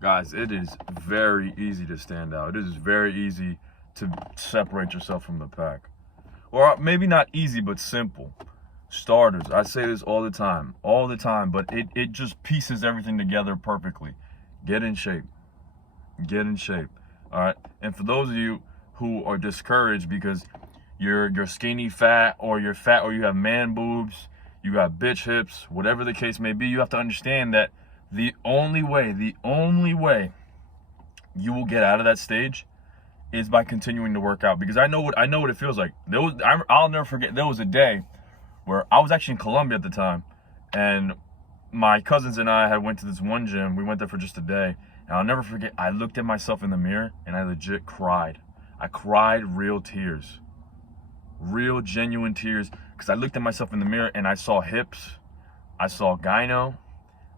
Guys, it is very easy to stand out. It is very easy to separate yourself from the pack. Or maybe not easy, but simple. Starters, I say this all the time, but it just pieces everything together perfectly. Get in shape. Get in shape. All right. And for those of you who are discouraged because you're skinny fat, or you're fat, or you have man boobs, you got bitch hips, whatever the case may be, you have to understand that the only way you will get out of that stage is by continuing to work out. Because I know what it feels like. I'll never forget, there was a day where I was actually in Colombia at the time, and my cousins and I had went to this one gym. We went there for just a day, and I'll never forget, I looked at myself in the mirror and I legit cried. I cried real tears. Real genuine tears, because I looked at myself in the mirror and I saw hips, I saw gyno.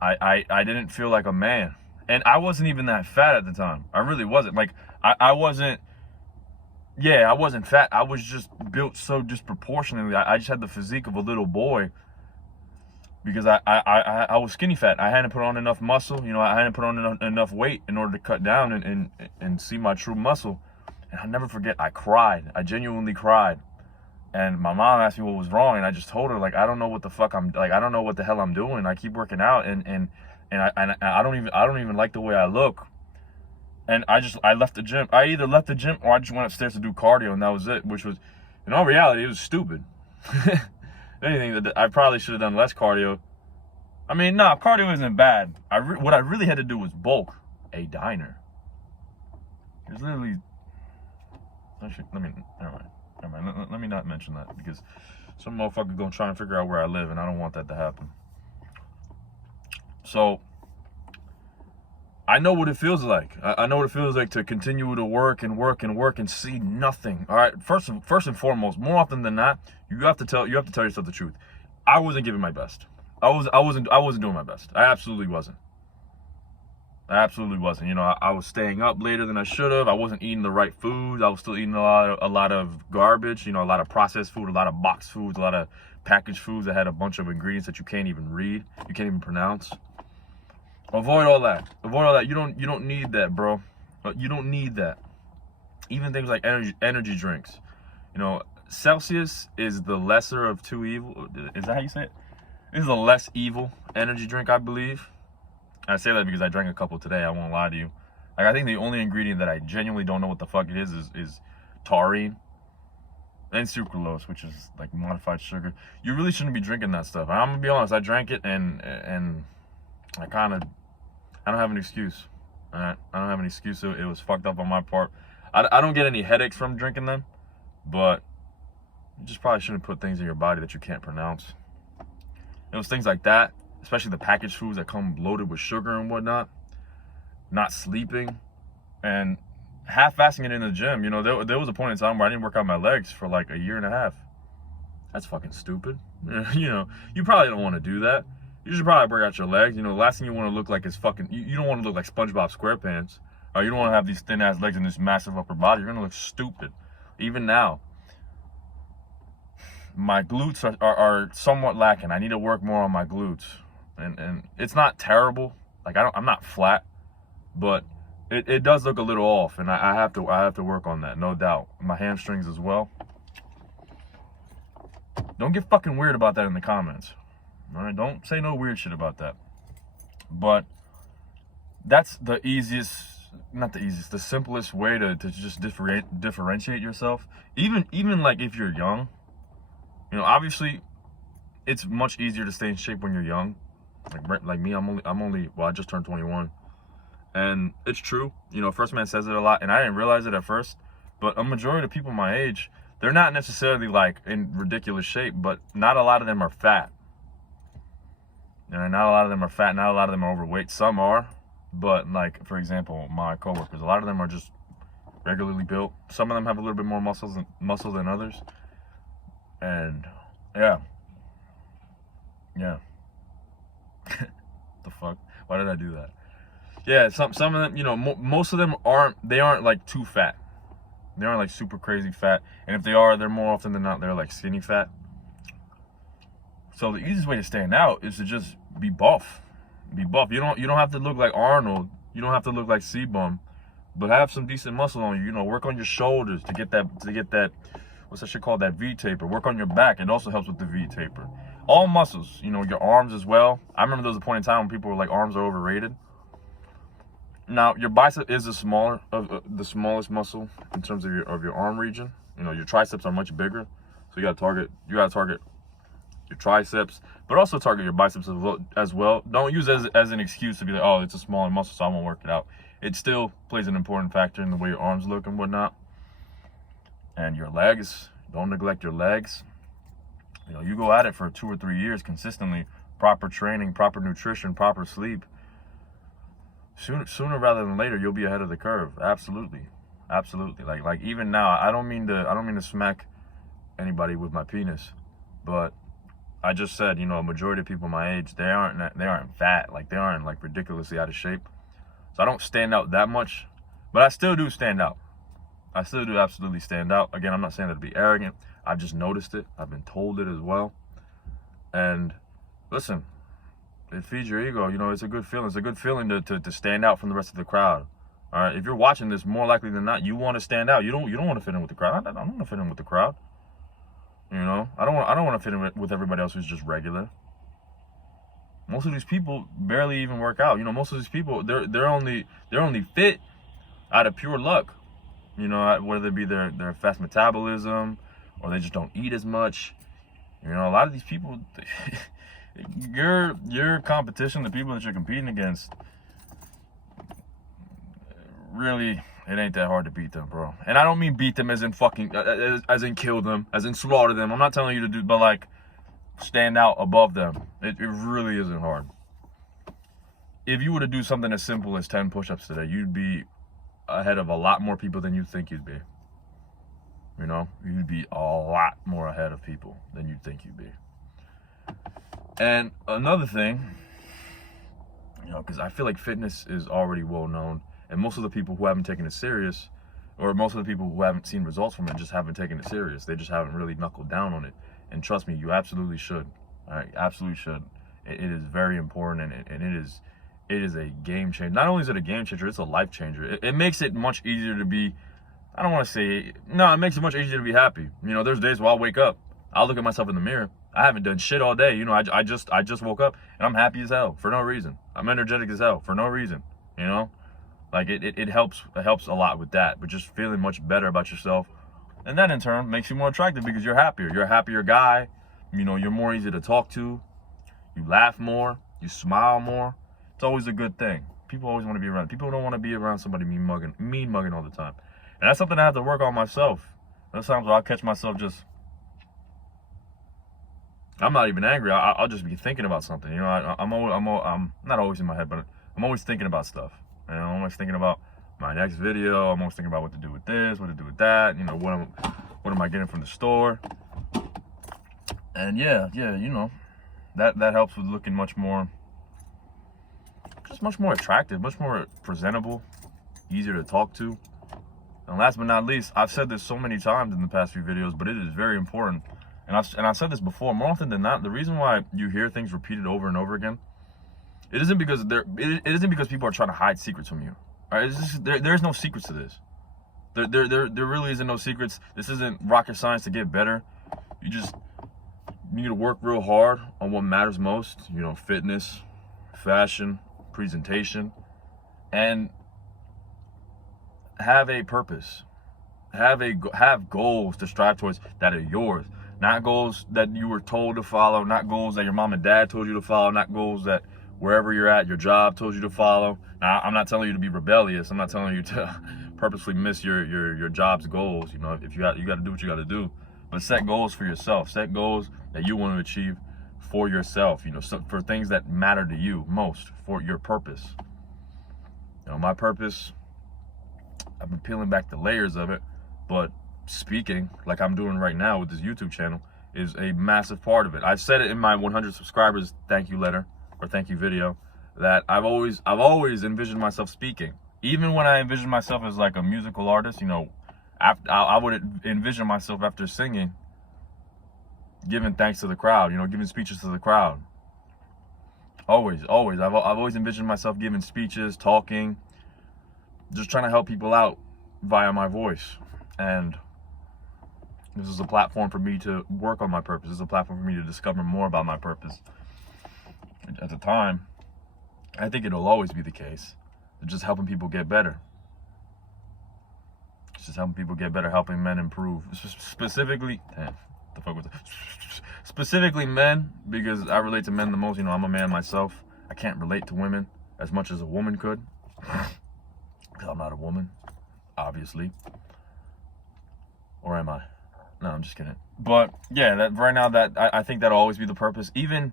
I didn't feel like a man. And I wasn't even that fat at the time. I really wasn't. Like, I wasn't, yeah, I wasn't fat. I was just built so disproportionately. I just had the physique of a little boy because I was skinny fat. I hadn't put on enough muscle. You know, I hadn't put on enough weight in order to cut down and see my true muscle. And I'll never forget, I cried. I genuinely cried. And my mom asked me what was wrong, and I just told her, like, I don't know what the fuck I don't know what the hell I'm doing. I keep working out, and I don't even like the way I look. And I left the gym. I either left the gym or I just went upstairs to do cardio, and that was it. Which was, in all reality, it was stupid. Anything that I probably should have done less cardio. I mean, nah, cardio isn't bad. What I really had to do was bulk a diner. It was literally. Actually, never mind. Let me not mention that, because some motherfucker gonna try and figure out where I live, and I don't want that to happen. So I know what it feels like. I know what it feels like to continue to work and see nothing. All right. First and foremost, more often than not, you have to tell yourself the truth. I wasn't giving my best. I wasn't doing my best. I absolutely wasn't. You know, I was staying up later than I should have. I wasn't eating the right foods. I was still eating a lot of garbage. You know, a lot of processed food, a lot of boxed foods, a lot of packaged foods that had a bunch of ingredients that you can't even read, you can't even pronounce. Avoid all that. You don't need that, bro. You don't need that. Even things like energy drinks. You know, Celsius is the lesser of two evil. Is that how you say it? This is a less evil energy drink, I believe. I say that because I drank a couple today. I won't lie to you. Like, I think the only ingredient that I genuinely don't know what the fuck it is taurine and sucralose, which is like modified sugar. You really shouldn't be drinking that stuff. I'm gonna be honest. I drank it and I don't have an excuse. All right? I don't have an excuse. It was fucked up on my part. I don't get any headaches from drinking them, but you just probably shouldn't put things in your body that you can't pronounce. It was things like that, especially the packaged foods that come loaded with sugar and whatnot. Not sleeping, and half-assing it in the gym. You know, there was a point in time where I didn't work out my legs for like a year and a half. That's fucking stupid. You know, you probably don't want to do that. You should probably work out your legs. You know, the last thing you want to look like is fucking, you don't want to look like SpongeBob SquarePants. Or you don't want to have these thin-ass legs and this massive upper body. You're going to look stupid. Even now, my glutes are somewhat lacking. I need to work more on my glutes. And it's not terrible. Like, I'm not flat, but it does look a little off, and I have to work on that, no doubt. My hamstrings as well. Don't get fucking weird about that in the comments. All right, don't say no weird shit about that. But that's the the simplest way to just differentiate yourself. Even like if you're young, you know, obviously it's much easier to stay in shape when you're young. Like me, well, I just turned 21. And it's true. You know, First Man says it a lot, and I didn't realize it at first, but a majority of people my age, they're not necessarily like in ridiculous shape, but not a lot of them are fat. And not a lot of them are fat, not a lot of them are overweight. Some are, but like, for example, my coworkers, a lot of them are just regularly built. Some of them have a little bit more muscle than others. And yeah. The fuck? Why did I do that? Yeah, some of them, you know, most of them aren't like too fat. They aren't like super crazy fat. And if they are, they're more often than not, they're like skinny fat. So the easiest way to stand out is to just be buff. Be buff. You don't have to look like Arnold You don't have to look like C-Bum, but have some decent muscle on you. You know, work on your shoulders to get that, what's that shit called, that V-taper. Work on your back. It also helps with the V-taper. All muscles, you know, your arms as well. I remember there was a point in time when people were like, arms are overrated. Now, your bicep is the smallest muscle in terms of your arm region. You know, your triceps are much bigger, so you gotta target your triceps, but also target your biceps as well. Don't use it as an excuse to be like, oh, it's a smaller muscle, so I won't work it out. It still plays an important factor in the way your arms look and whatnot. And your legs, don't neglect your legs. You know, you go at it for 2 or 3 years consistently, proper training, proper nutrition, proper sleep. Sooner rather than later, you'll be ahead of the curve. Absolutely. Like even now, I don't mean to smack anybody with my penis, but I just said, you know, a majority of people my age, they aren't fat, like they aren't like ridiculously out of shape. So I don't stand out that much, but I still do stand out. I still do absolutely stand out. Again, I'm not saying that to be arrogant. I've just noticed it. I've been told it as well. And listen, it feeds your ego. You know, it's a good feeling. It's a good feeling to stand out from the rest of the crowd. All right, if you're watching this, more likely than not, you want to stand out. You don't want to fit in with the crowd. I don't want to fit in with the crowd. You know, I don't want to fit in with everybody else who's just regular. Most of these people barely even work out. You know, most of these people they're only fit out of pure luck. You know, whether it be their fast metabolism or they just don't eat as much. You know, a lot of these people, your competition, the people that you're competing against, really, it ain't that hard to beat them, bro. And I don't mean beat them as in fucking, as in kill them, as in slaughter them. I'm not telling you to do, but like, stand out above them. It really isn't hard. If you were to do something as simple as 10 push-ups today, you'd be ahead of a lot more people than you think you'd be. You know, you'd be a lot more ahead of people than you'd think you'd be. And another thing, you know, because I feel like fitness is already well known, and most of the people who haven't taken it serious, or most of the people who haven't seen results from it, just haven't taken it serious. They just haven't really knuckled down on it. And trust me, you absolutely should. All right, absolutely should. It is very important, and it is a game changer. Not only is it a game changer, it's a life changer. It makes it much easier to be, I don't want to say, no, it makes it much easier to be happy. You know, there's days where I'll wake up, I'll look at myself in the mirror. I haven't done shit all day. You know, I just woke up and I'm happy as hell for no reason. I'm energetic as hell for no reason. You know, like it helps a lot with that. But just feeling much better about yourself, and that in turn makes you more attractive because you're happier. You're a happier guy. You know, you're more easy to talk to. You laugh more. You smile more. It's always a good thing. People always want to be around. People don't want to be around somebody mean mugging all the time. And that's something I have to work on myself. There's times where I'll catch myself just, I'm not even angry. I'll just be thinking about something. You know, I'm not always in my head, but I'm always thinking about stuff. And I'm always thinking about my next video. I'm always thinking about what to do with this, what to do with that. You know, what am I getting from the store? And yeah, you know, that helps with looking much more attractive, much more presentable, easier to talk to. And last but not least, I've said this so many times in the past few videos, but it is very important. And I've said this before, more often than not, the reason why you hear things repeated over and over again, it isn't because people are trying to hide secrets from you. All right, there's no secrets to this. There really isn't no secrets. This isn't rocket science to get better. You need to work real hard on what matters most. You know, fitness, fashion, presentation, and have a purpose. Have goals to strive towards that are yours. Not goals that you were told to follow, not goals that your mom and dad told you to follow, not goals that wherever you're at, your job told you to follow. Now, I'm not telling you to be rebellious. I'm not telling you to purposely miss your job's goals. You know, if you got to do what you got to do. But set goals for yourself. Set goals that you want to achieve for yourself. You know, for things that matter to you most, for your purpose. You know, my purpose, I've been peeling back the layers of it, but speaking like I'm doing right now with this YouTube channel is a massive part of it. I said it in my 100 subscribers thank you letter or thank you video that I've always envisioned myself speaking. Even when I envisioned myself as like a musical artist, you know, I would envision myself after singing, giving thanks to the crowd, you know, giving speeches to the crowd. Always, always. I've always envisioned myself giving speeches, talking, just trying to help people out via my voice. And this is a platform for me to work on my purpose. This is a platform for me to discover more about my purpose. At the time, I think it'll always be the case. It's just helping people get better. It's just helping people get better, helping men improve. Specifically, specifically men, because I relate to men the most. You know, I'm a man myself. I can't relate to women as much as a woman could. Because I'm not a woman, obviously. Or am I? No, I'm just kidding. But yeah, that right now, that I think that'll always be the purpose. Even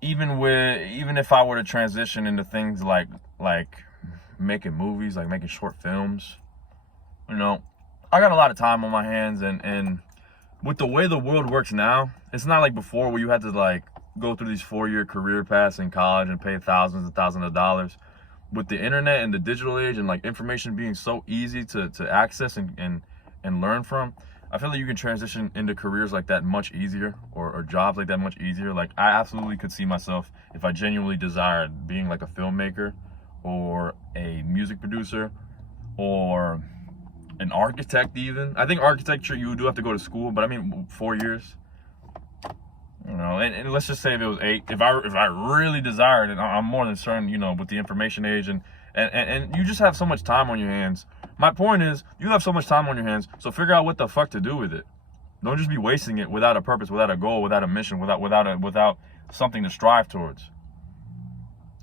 if I were to transition into things like making movies, like making short films, you know, I got a lot of time on my hands, and with the way the world works now, it's not like before where you had to like go through these 4-year career paths in college and pay thousands and thousands of dollars. With the internet and the digital age and like information being so easy to access and learn from, I feel like you can transition into careers like that much easier, or jobs like that much easier. Like I absolutely could see myself, if I genuinely desired, being like a filmmaker or a music producer or an architect even. I think architecture, you do have to go to school, but I mean 4 years. You know, and let's just say if it was 8, if I really desired it, I'm more than certain, you know, with the information age and you just have so much time on your hands. My point is, you have so much time on your hands, so figure out what the fuck to do with it. Don't just be wasting it without a purpose, without a goal, without a mission, without something to strive towards.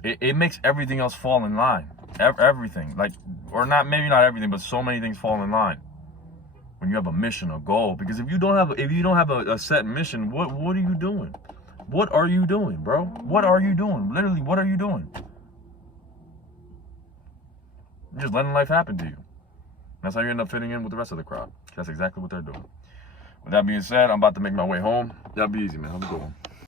It makes everything else fall in line. Everything, like, or not, maybe not everything, but so many things fall in line when you have a mission, a goal. Because if you don't have a set mission, what are you doing? What are you doing, bro? What are you doing? Literally, what are you doing? You're just letting life happen to you. That's how you end up fitting in with the rest of the crowd. That's exactly what they're doing. With that being said, I'm about to make my way home. That'll be easy, man. Have a good one.